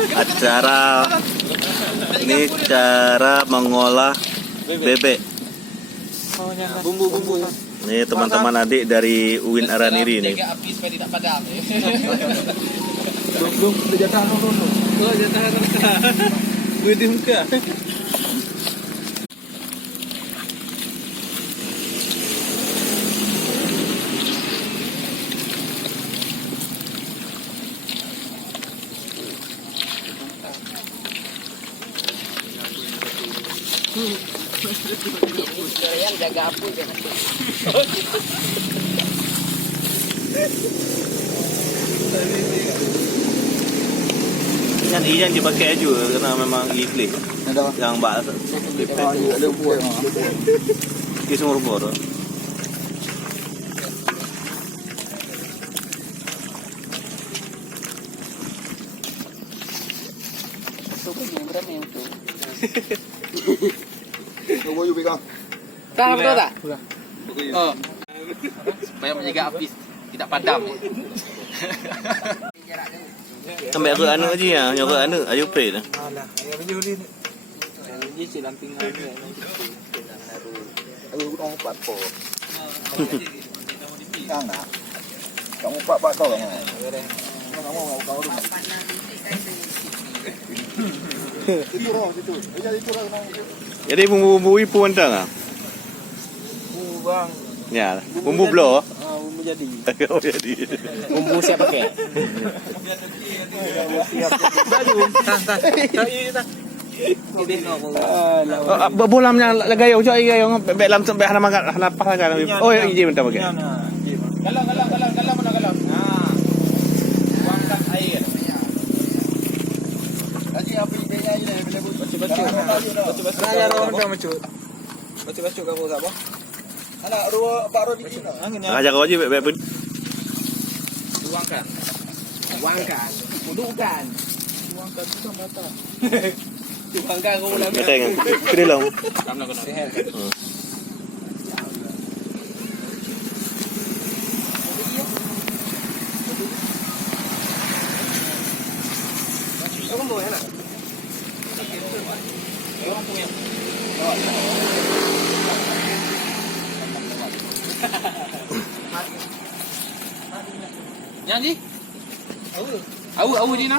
Acara ini cara mengolah bebek. Bumbu-bumbu. Ini teman-teman adik dari UIN Araniri nih. Jaga api supaya tidak padam. Belum jatah dulu. Oh, jatah. Gue di muka. Yang jaga api jangan. Kan ini yang dipakai juga karena memang iklim. Yang bak bebek. Ada buah. Ini semua bor. Coba you pegang. Tahu betul tak? Oh. Supaya menjaga api tidak padam. Sampai aku anu aja ya, nyoba anu ayo pay dah. Alah, ya baju ni. Ini si lampingan ni. Aku nak empat po. Yang nak. Kamu empat tau kan? Kamu kau dulu. Itu roh itu. Jadi itu roh nang. Jadi bumbu-bumbu ibu entang ah. Bang. Ya, bumbu blo. Bumbu jadi. Oh jadi. Bumbu siapa pakai? Baju. Bolamnya gayung cok gayung bebek lam sampai hana makan hana pas kan. Oh iya bentar pakai. Galau mana galau? Nah. Tuangkan air. Haji api dia ni bila baca-baca. Baca-baca. Saya orang kamu cut. Baca-baca kamu tak apa? Anak pak ro di sini. Ajak kau aja bebek pun. Tuangkan. Udukkan. Tuangkan tu mata. Tuangkan kau ulang. Tengok. Kena long. Kamu nak kena. Kamu mau enak? Kamu punya. Nyanyi? Au di na?